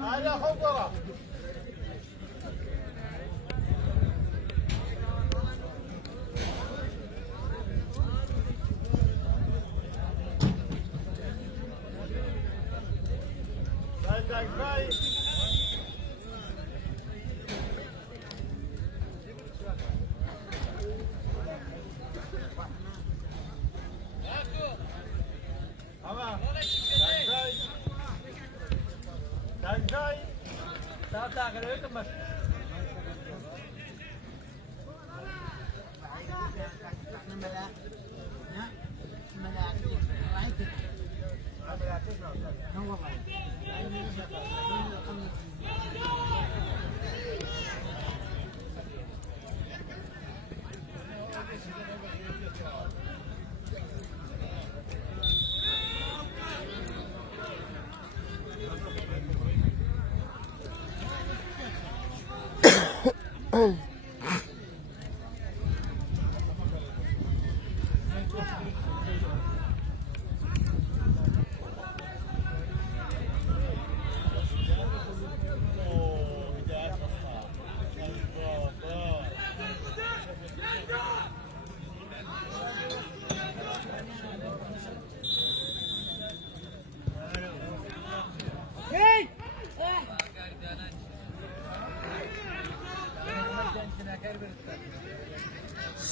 على خضرة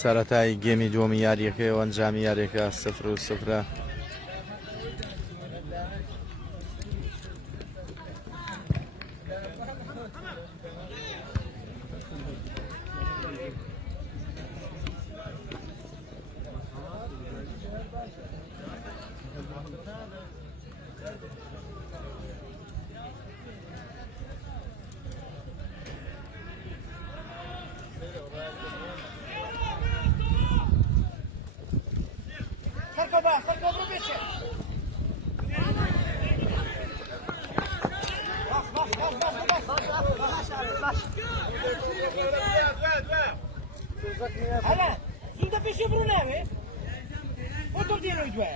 سەرەتای گێمی دووەمی یاریەکەی ئەنجامی یاریەکە 0-0. هلا زوده پیش برونه otur diye ödüyor.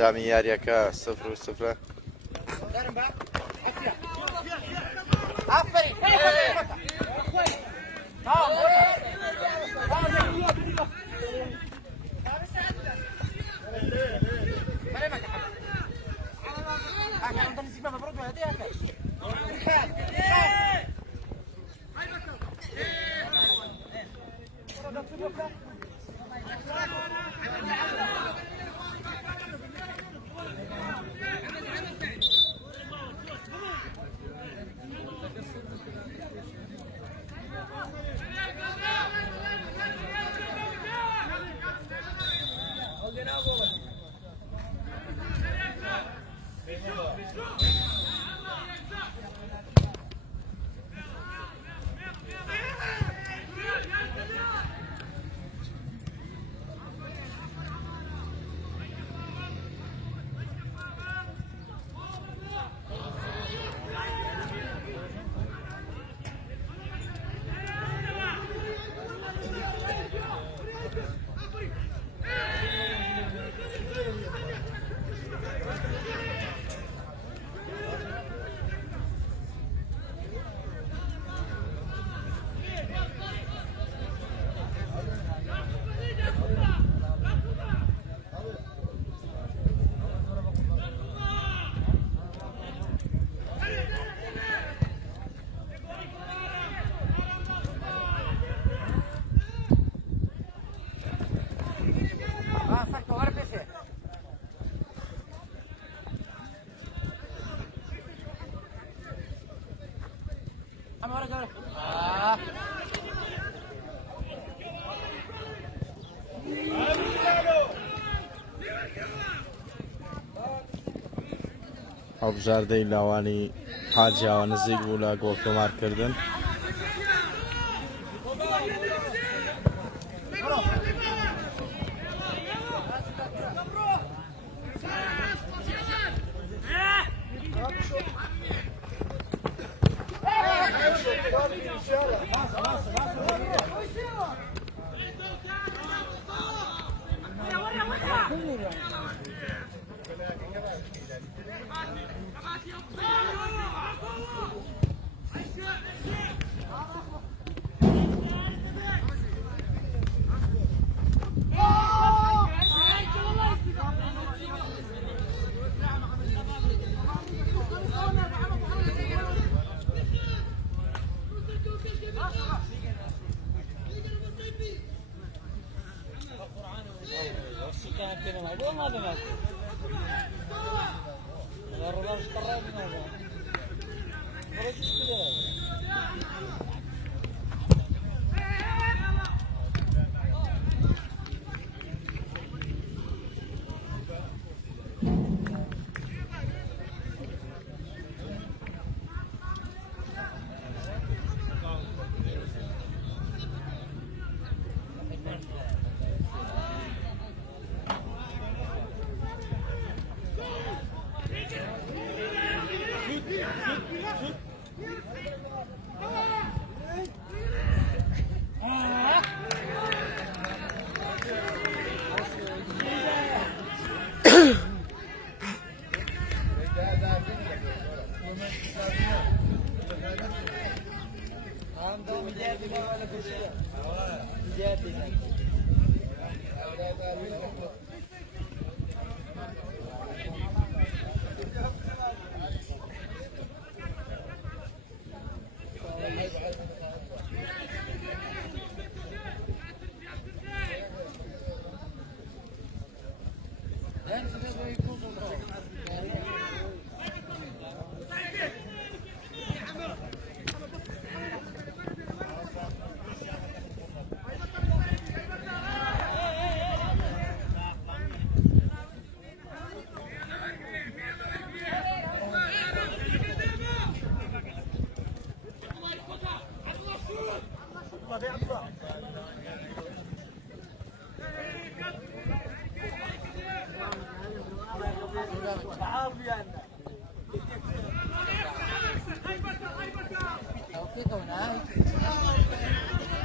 ئەنجامی یاریەکە 0-0. هەڵبژاردەی لاوانی حاجیاوە نزیک بوو لە گۆڵتۆمارکردن.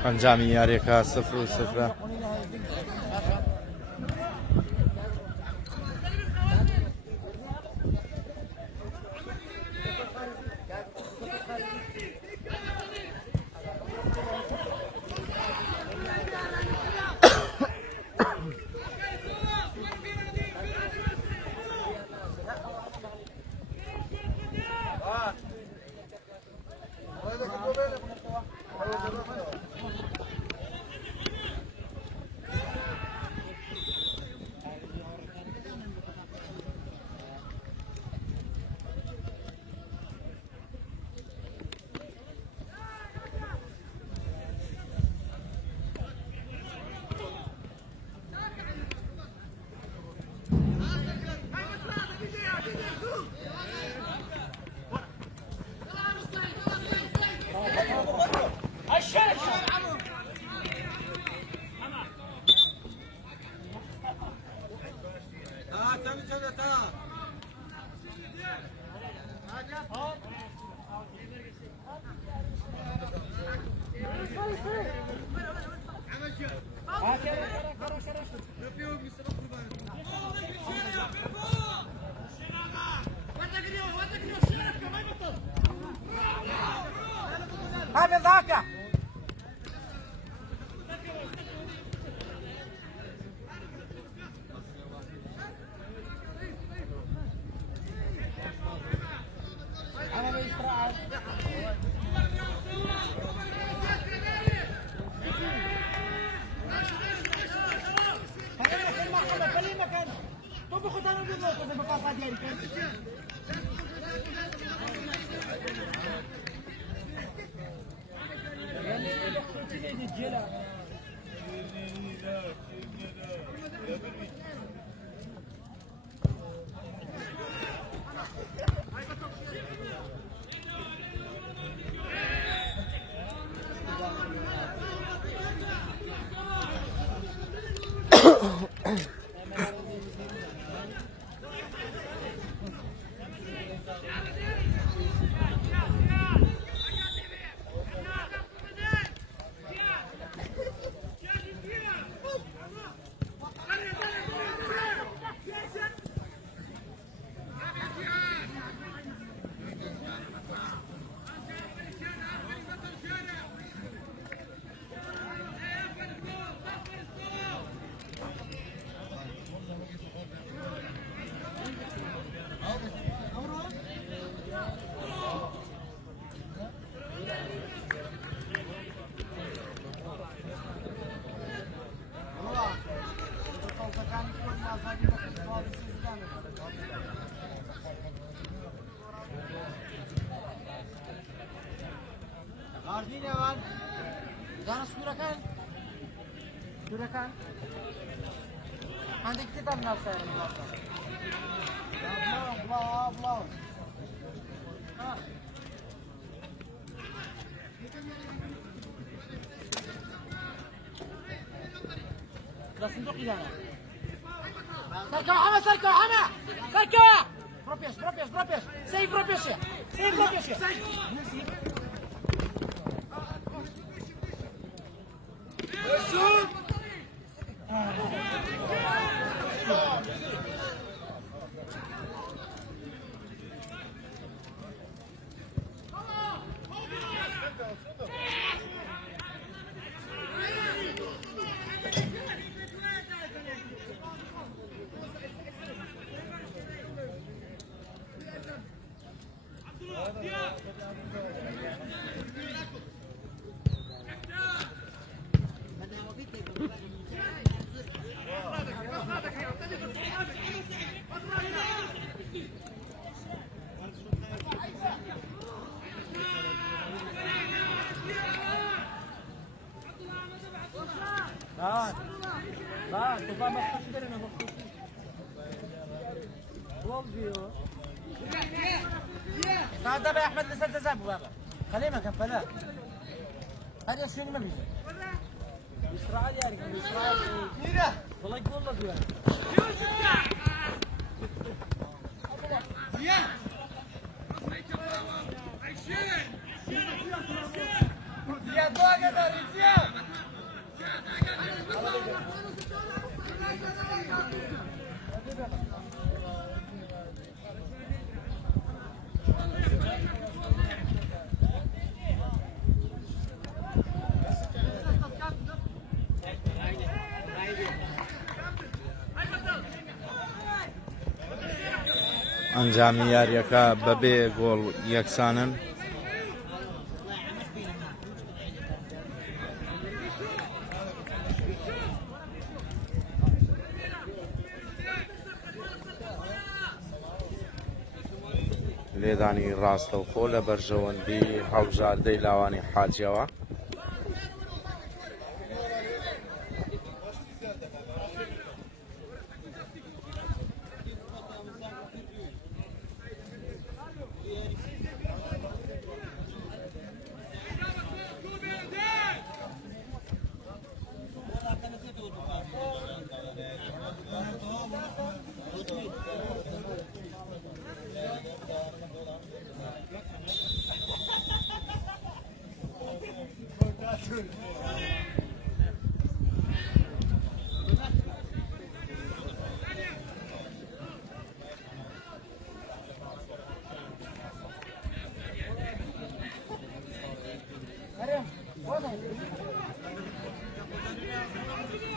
ئەنجامی یاریەکە 0-0. هذا ذاك Marzi ne var? Zana surakan. Surakan. Hadi kita tam nasıl yapalım? Abla. Ha. Nasıl dokuyana? Sarka hama. Sarka. Propias. Save propias. Bak, topa bakmak üzere ne bakıyorsun? Gol diyor. Sağda be Ahmet lise tezab bu baba. Kalema kafala. Hadi ya şunu mu bize? İsrail yani. İsrail. Nida. Kolay golla diyor. Ziya. Ziya doğa kadar Ziya. ئەنجامی یاریەکە بەبێ گۆڵ یەکسانن. لێدانی ڕاستەوخۆ لە بەرژەوەندی هەڵبژاردەی لاوانی حاجیەوە.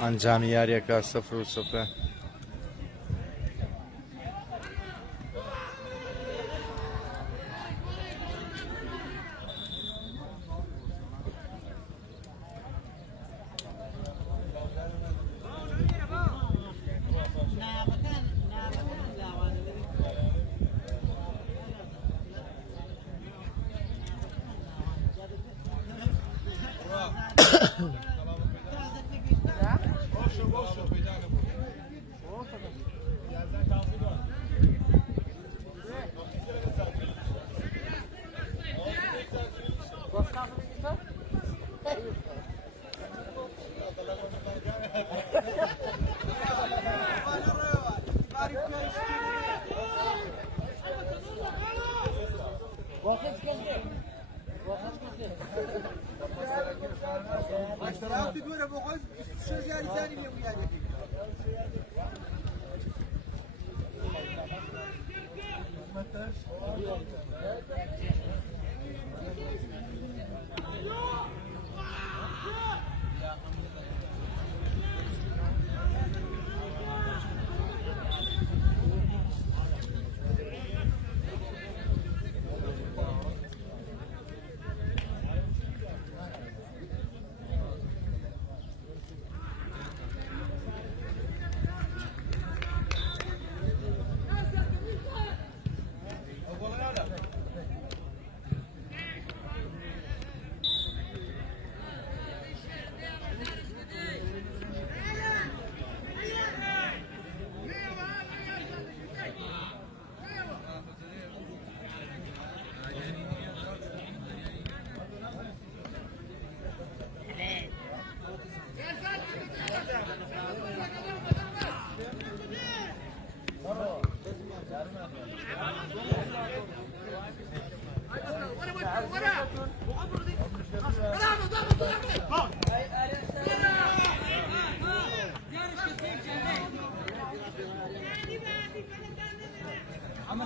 ئەنجامی یاریەکە 0-0. محمد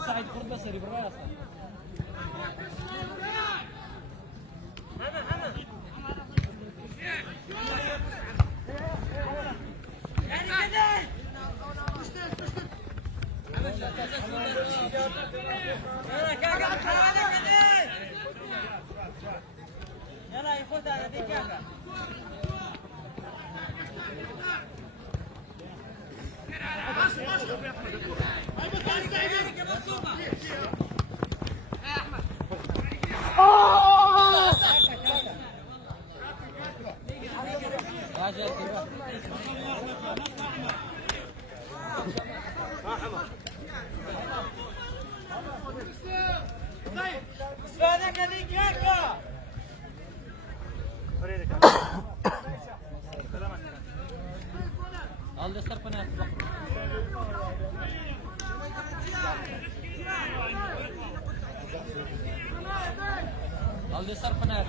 سعيد خرج بصري بالراي اصلا. يلا ياخذها هذيك كذا. Aldı sarpana bak. Aldı sarpana.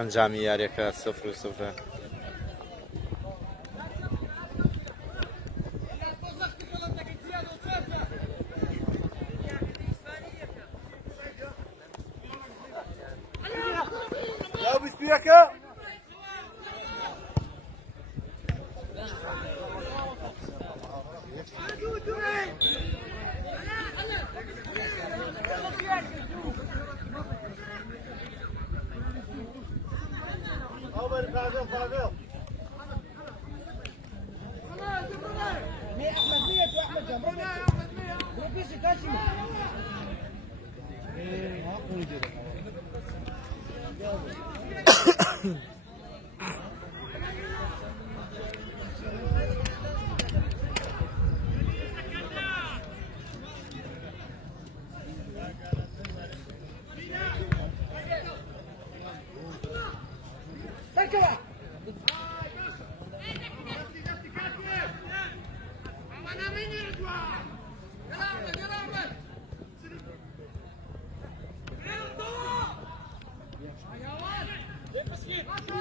انجامی یاریەکە 0-0. يا ابو سبيكه Let's get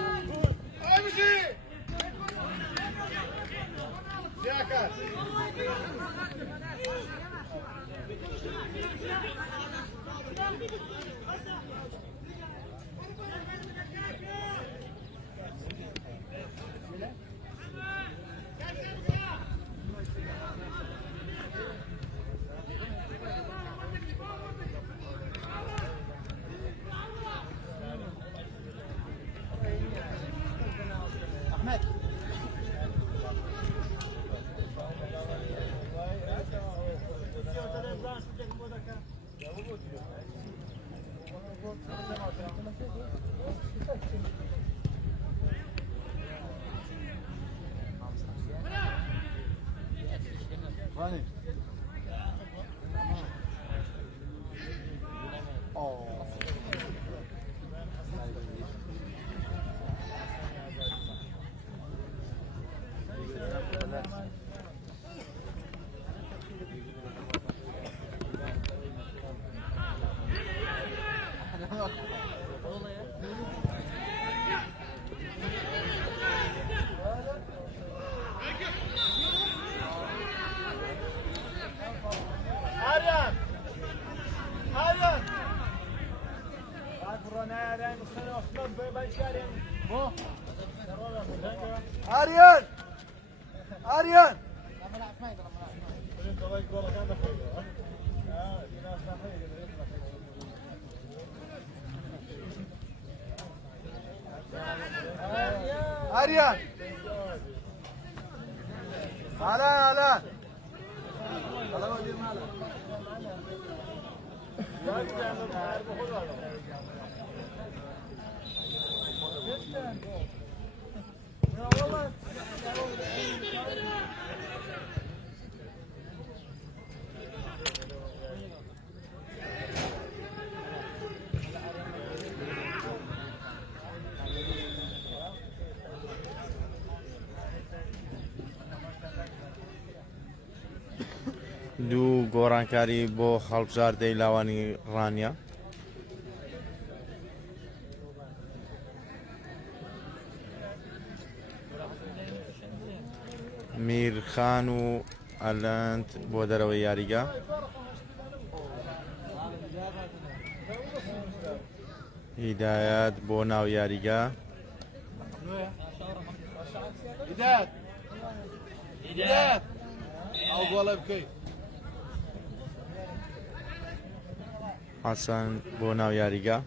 Aryan! Aryan! Aryan! Alan, Alan! دوو گۆڕانکاری بۆ هەڵبژاردەی لاوانی ڕانیا میرخان و ئەلەند بۆ دەرەوەی یاریگا هیدایەت بۆ ناو یاریگا هدايات هدايات او والله بكي حەسەن بۆ ناو یاریگا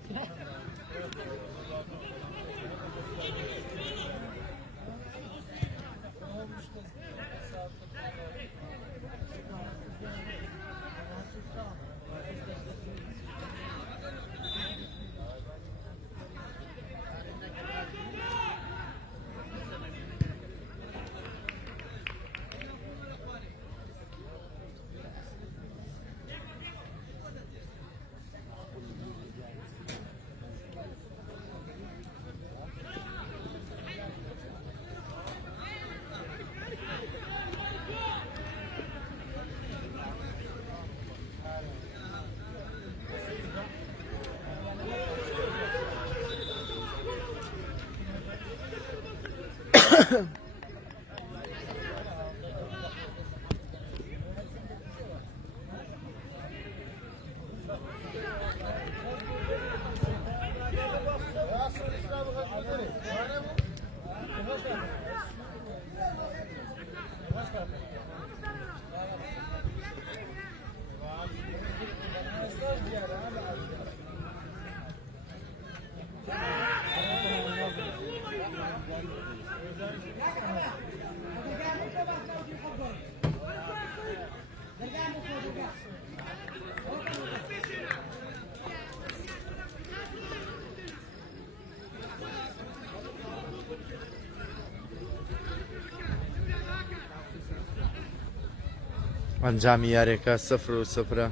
ئەنجامی یاریەکە 0-0.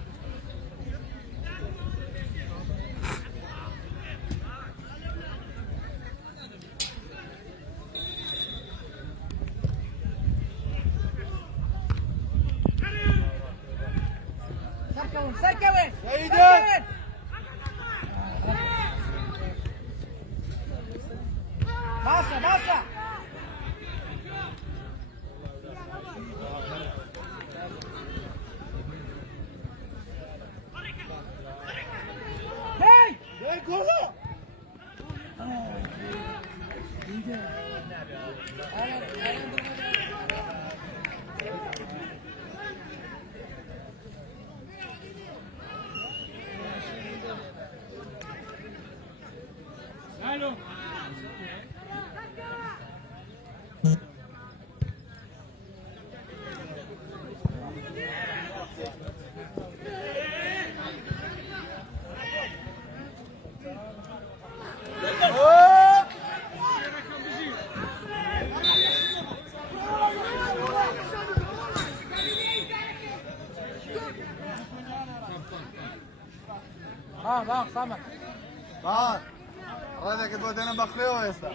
Bak Samet. Bak. Arada que tú tienes bajeo esta.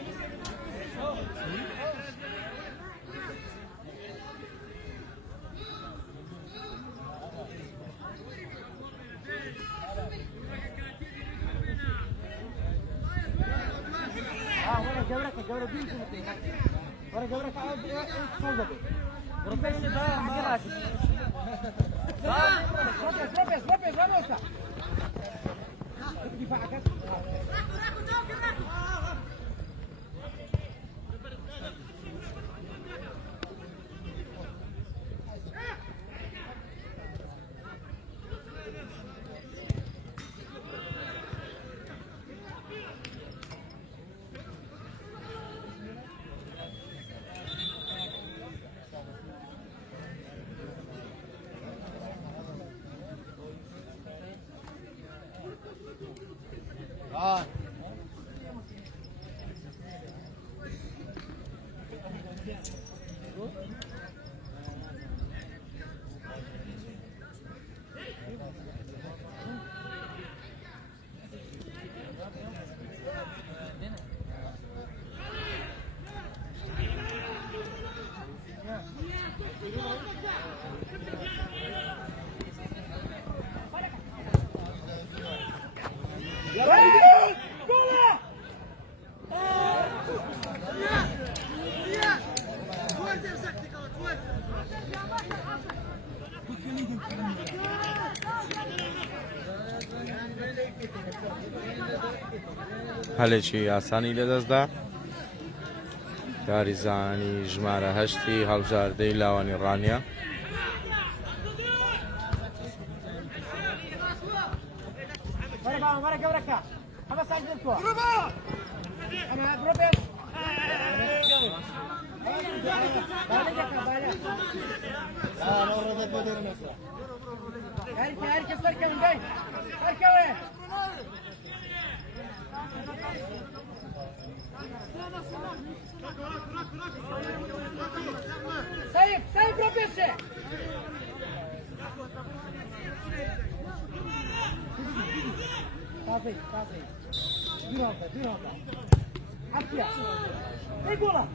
Ahora quebra bien como te. Ahora quebra todo. Repete da, López, vamos. تعال هەلێکی یاسانی لەدەستدا کاریزانی ژمارە 8 هەڵبژاردەی لاوانی ڕانیە سيف سيف روبيسي Fazla iyi, fazla iyi. Bir anda, bir anda. Atya. Ne gola?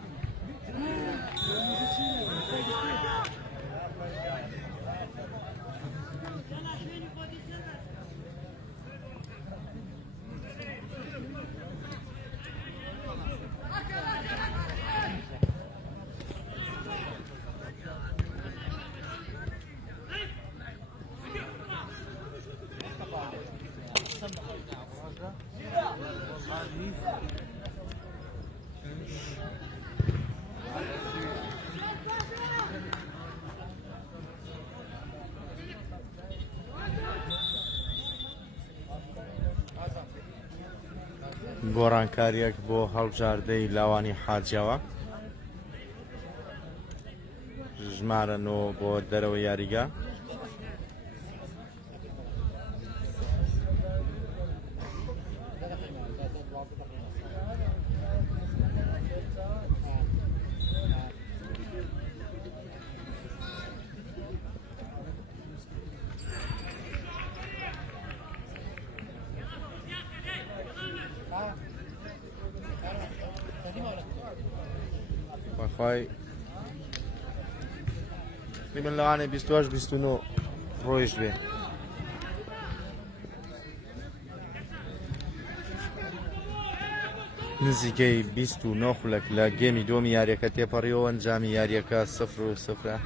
گۆڕانکاریەک بۆ هەڵبژاردەی لاوانی حاجیەوە ژمارە 9 بۆ دەرەوە یاریگا بەخوای من لەوانێ 28-29 ڕۆیش بێ نزیکەی 29 خولەک لە گێمی دۆمی یاریەکە تێپەڕیەوە ئەنجامی یاریەکە 0-0.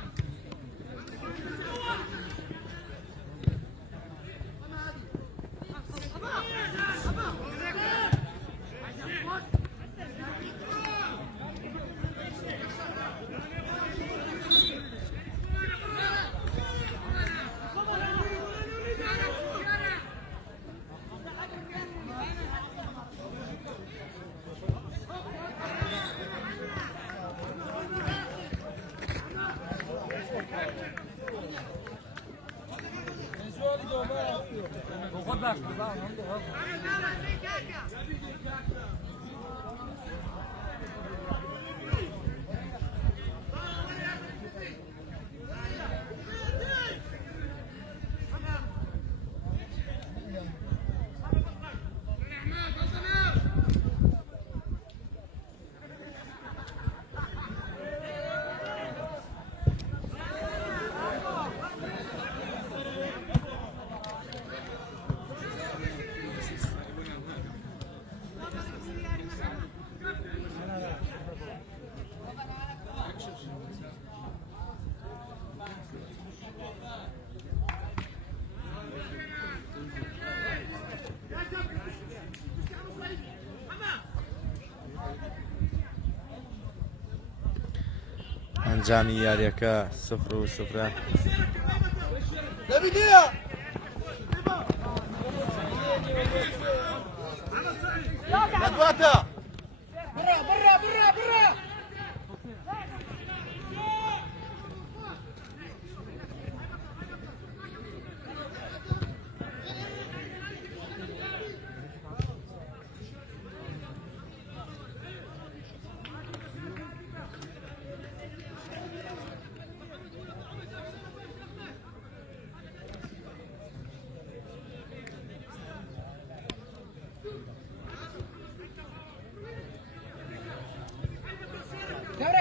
ئەنجامی یاریەکە 0-0.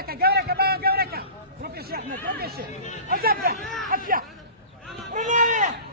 قولك بقى قولك روح يا شيخ احمد روح يا شيخ ازبده افيا رنايه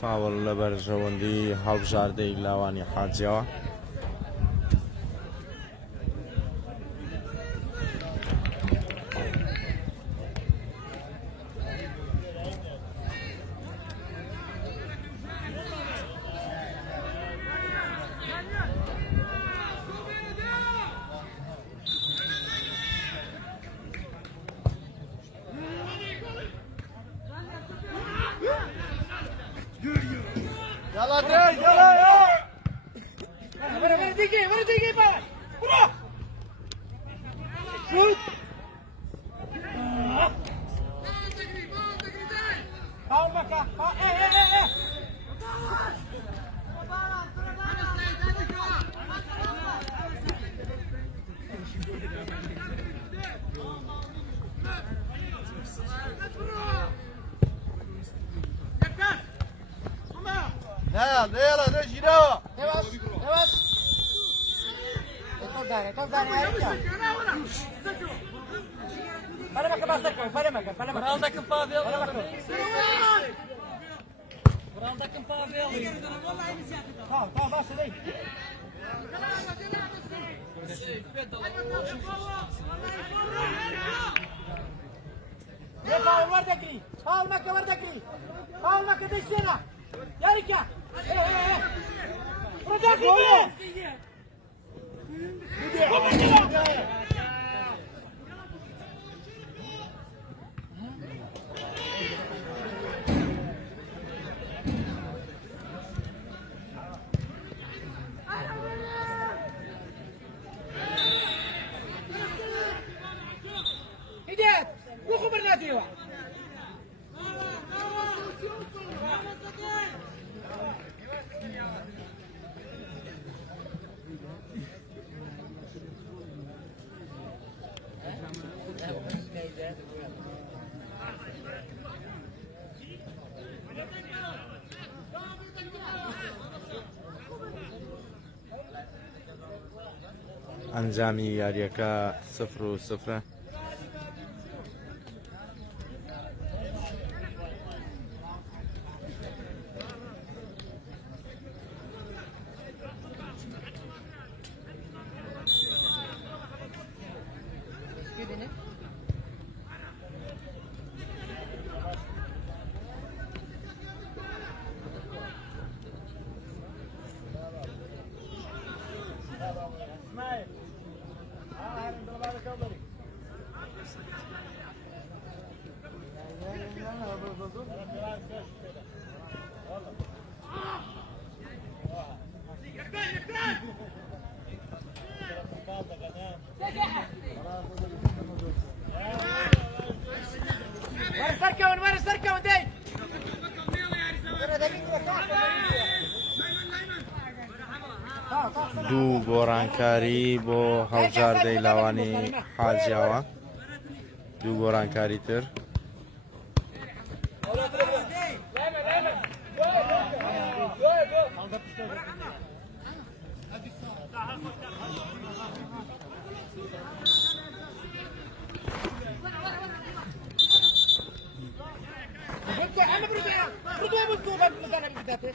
فاول لەبەر ژەوەندی هەڵبژاردەی لاوانی حاجیەوە يلا دري يلا يا ورا دقيقة بقى روح شوت هاو مكا ايه يلا رجي لا يواش طب داري بلا مكا باسكو بلا عندك مبابي عندك مبابي ها بس لي يا فاول وردكري فاول مكا دشنا يا ريكا ايه وردكري هدايات وخبرنا ديوا ئەنجامی یاریەکە 0-0 ورا سركون دي دوو گۆڕانکاری بۆ هەڵبژاردەی لاوانی حاجیاوە دوو گۆڕانکاری تر داتي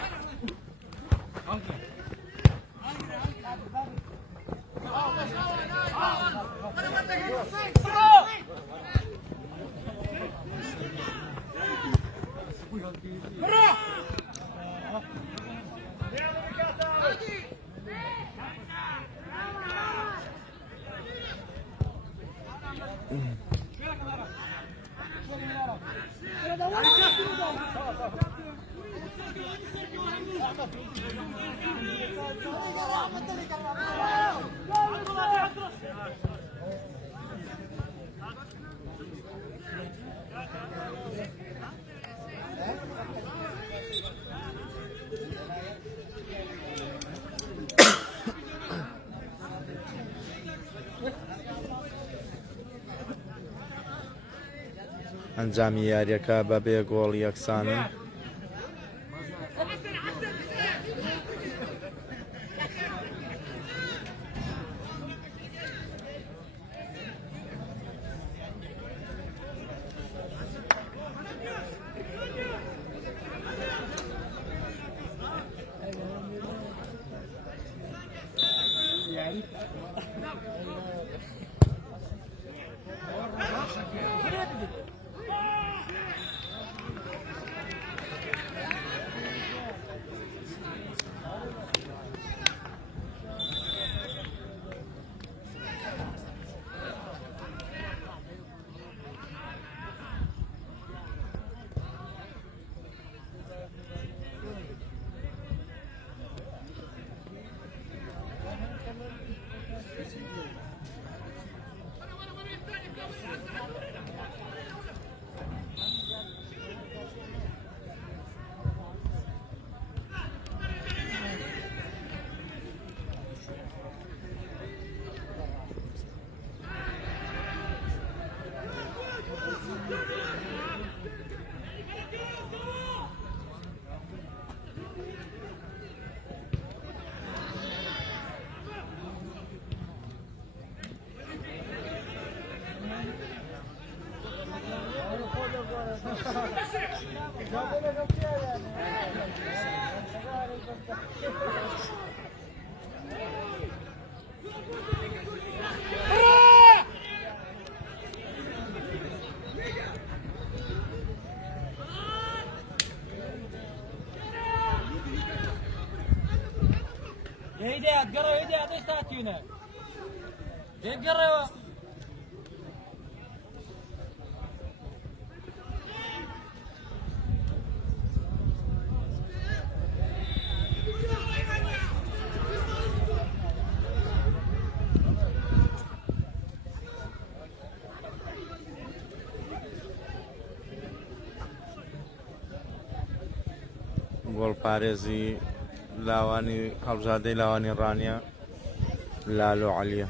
ئەنجامی یاریەکە بە بێ گۆڵ یەکسانن. يا تقرا يدي ايش تاتينا؟ يقرا گۆڵپارێزی لاوانی هەڵبژاردەی لاوانی ڕانیە لالۆ عەلیە.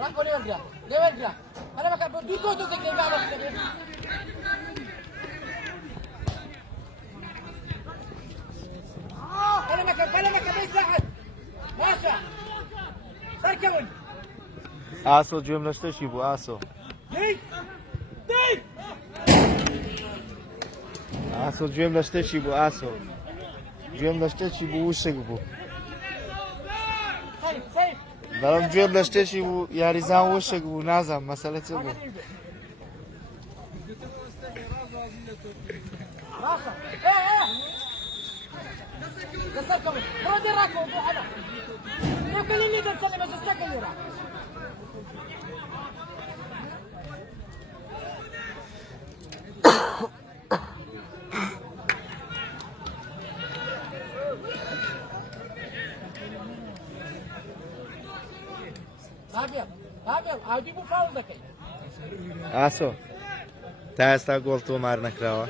Franco Leandria. Allora ma di cosa sei che va a بلا ما كبيس واحد ماشي سركون ئاسۆ گوێم لە شتێکی بوو ئاسۆ ئاسۆ گوێم لە شتێکی بوو ئاسۆ گوێم لە شتێکی بوو وشک بوو بەڵام گوێم لە شتێکی بوو یاریزان وشک بوو نازانم مەسەلە چ بوو راسا ايه قصركم برودي راكو هذا يمكن اني تسلم بس استقل يرا راجل عادي بو فاول دكاي ئاسۆ تا ئێستا گۆڵ تۆمار نەکراوە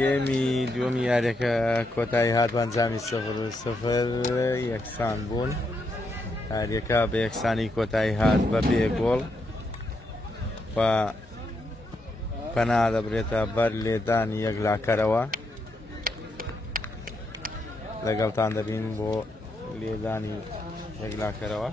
گێمی دووەمی یاریەکە کۆتایی هات بەنجامی 0-0 یەکسان بوون یاریەکە بە یەکسانی کۆتایی هات بە بێ گۆڵ بە پەنا دەبرێتە بەر لێدانی یەک لاکەرەوە لەگەڵتان دەبین بۆ لێدانی یەک لاکەرەوە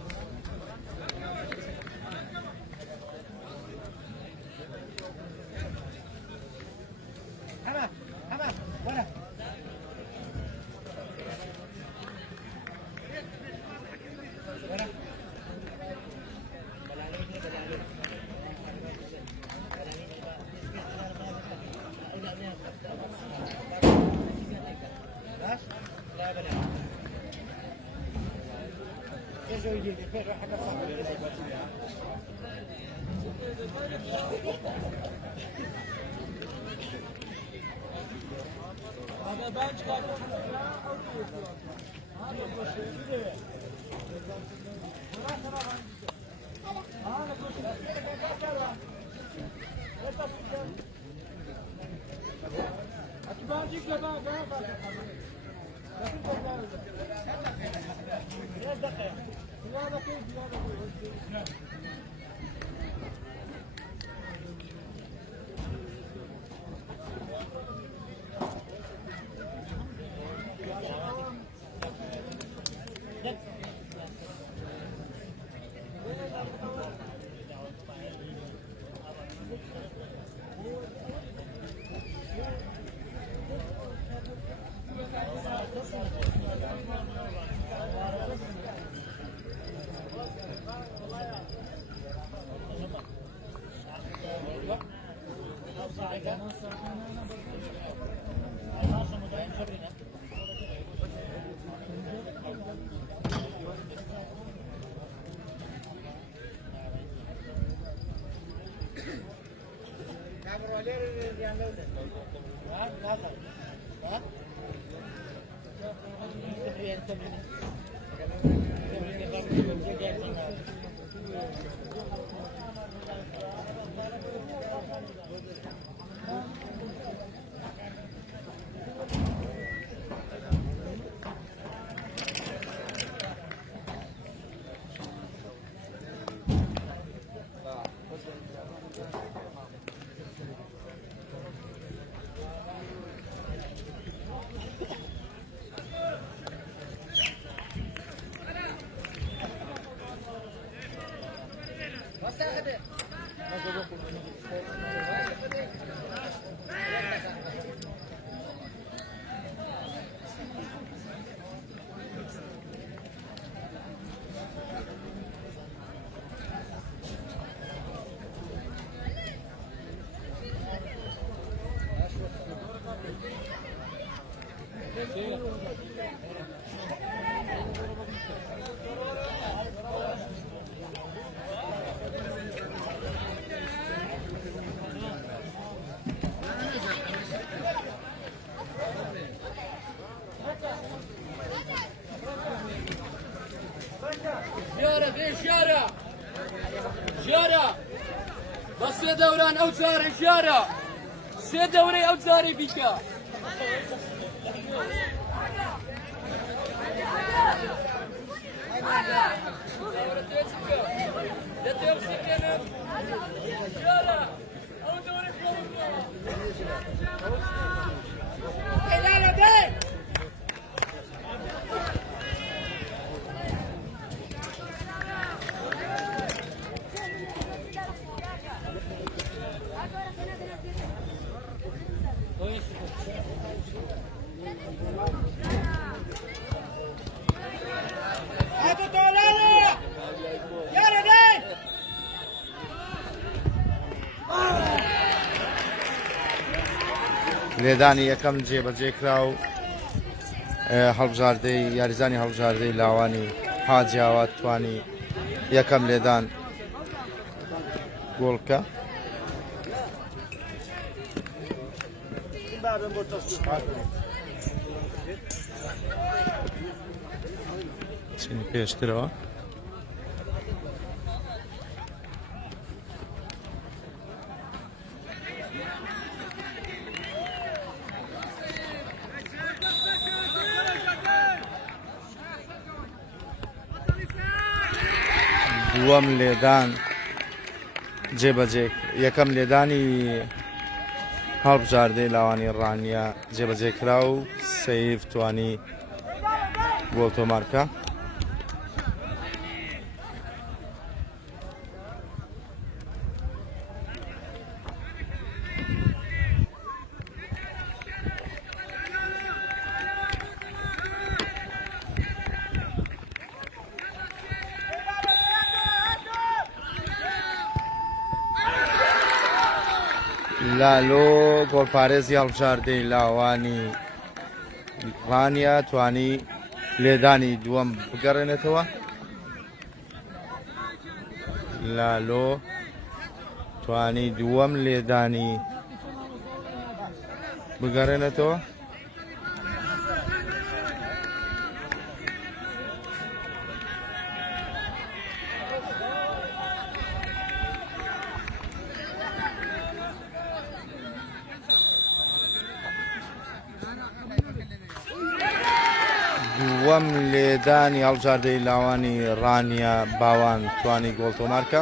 ژیارە بێ ژیارە ژیارە بە سێ دەوران ئەو جارە ژیارە سێ دەورەی ئەو جارەی بیکە لێدانی یەکەم جێبەجێکرا و هەڵبژاردەی یاریزانی هەڵبژاردەی لاوانی حاجیاوا توانی یەکەم لێدان گۆڵکە چینی پێشترەوە دووەم لێدان جێبەجێ یەکەم لێدانی هەڵبژاردەی لاوانی ڕانیە جێبەجێکرا و سەیف توانی بۆ تۆمارکە لالۆ گۆڵپارێزی هەڵبژاردەی لاوانی ڕانیە توانی لێدانی دووەم بگەڕێنێتەوە لالۆ توانی دووەم لێدانی بگەڕێنێتەوە دووەم لێدانی هەڵبژاردەی لاوانی ڕانیە باوان توانی گۆڵ تۆمارکە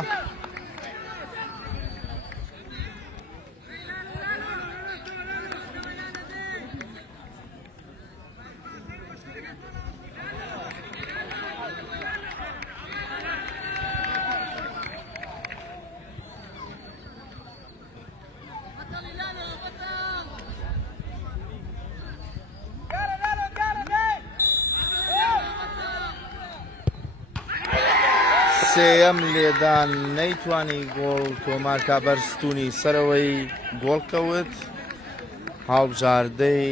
سێەم لێدان نەیتوانی گۆڵ تۆمارکە بەرستوونی سەرەوەی گۆڵ کەوت هەڵبژاردەی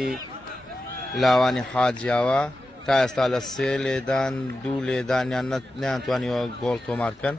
لاوانی حاجیاوە تا ئێستا لە سێ لێدان دوو لێدانیان نەیانتوانیوە گۆڵ تۆمارکەن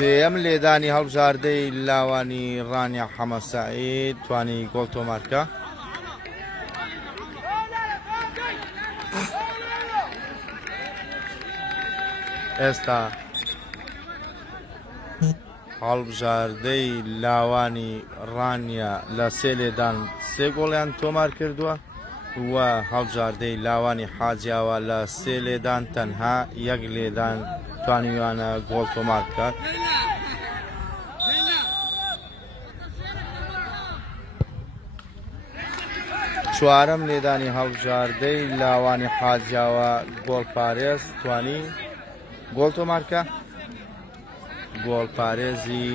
سێەم لێدانی هەڵبژاردەی لاوانی ڕانیە حەمە سەعید توانی گۆڵ تۆمارکە ئێستا هەڵبژاردەی لاوانی ڕانیە لە سێ لێدان سێ گۆڵیان تۆمار کردووە و هەڵبژاردەی لاوانی حاجیاوە لە سێ لێدان تەنها یەک لێدان توانیوانە گۆڵ تۆمار بکات چوارەم لێدانی هەڵبژاردەی لاوانی حاجیاوە گۆڵپارێز توانی گۆڵ تۆمارکە گۆڵپارێزی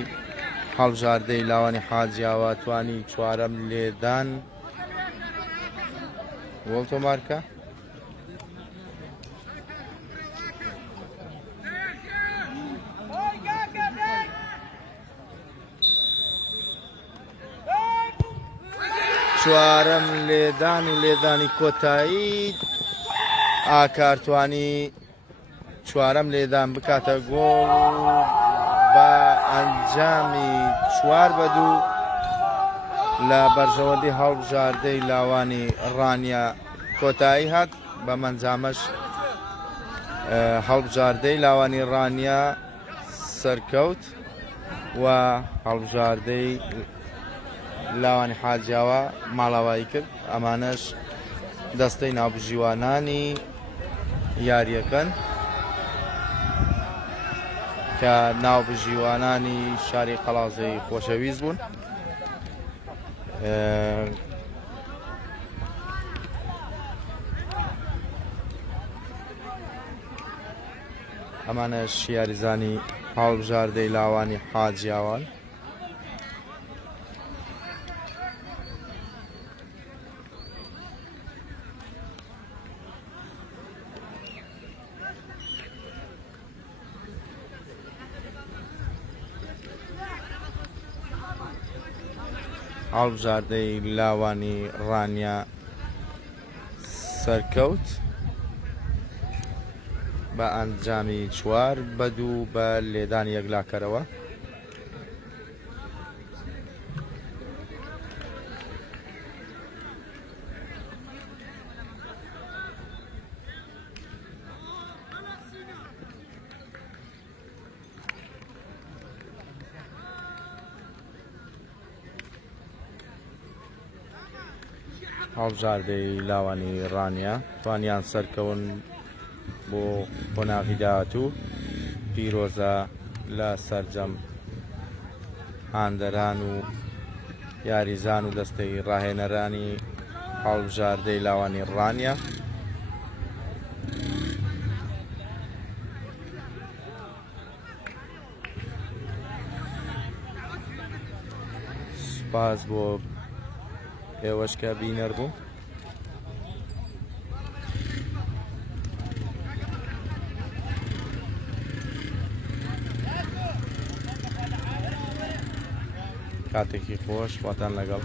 هەڵبژاردەی لاوانی حاجیاوە توانی چوارەم لێدان گۆڵ تۆمارکە چوارەم لێدانی کۆتایی ئاکارتوانی چوارەم لێدان بکاتە گۆڵ بە ئەنجامی 4-2 لە بەرژەوەندی هەڵبژاردەی لاوانی ڕانیا کۆتایی هات بە مەنجامەش هەڵبژاردەی لاوانی ڕانیا سەرکەوت و هەڵبژاردەی لاوانی حاجیاوە ماڵاوایی کرد. ئەمانەش دەستەی ناوبژیوانانی یاریەکەن کە ناوبژیوانانی شاری قەڵازەی خۆشەویست بوون. ئەمانەش یاریزانی هەڵبژاردەی لاوانی حاجیاوان. هەڵبژاردەی لاوانی ڕانیا سەرکەوت بە ئەنجامی 4-2 بە لێدانی یەکلاکەرەوە. هەڵبژاردەی لاوانی ڕانیا توانیان سەرکەون بۆ قۆناغی داهاتوو پیرۆزە لە سەرجەم هاندەران و یاریزان و دەستەی ڕاهێنەرانی هەڵبژاردەی لاوانی ڕانیا. سوپاس بۆ ئێوەش کە بینەر بوو. کاتێکی خۆش خواتان لەگەڵ.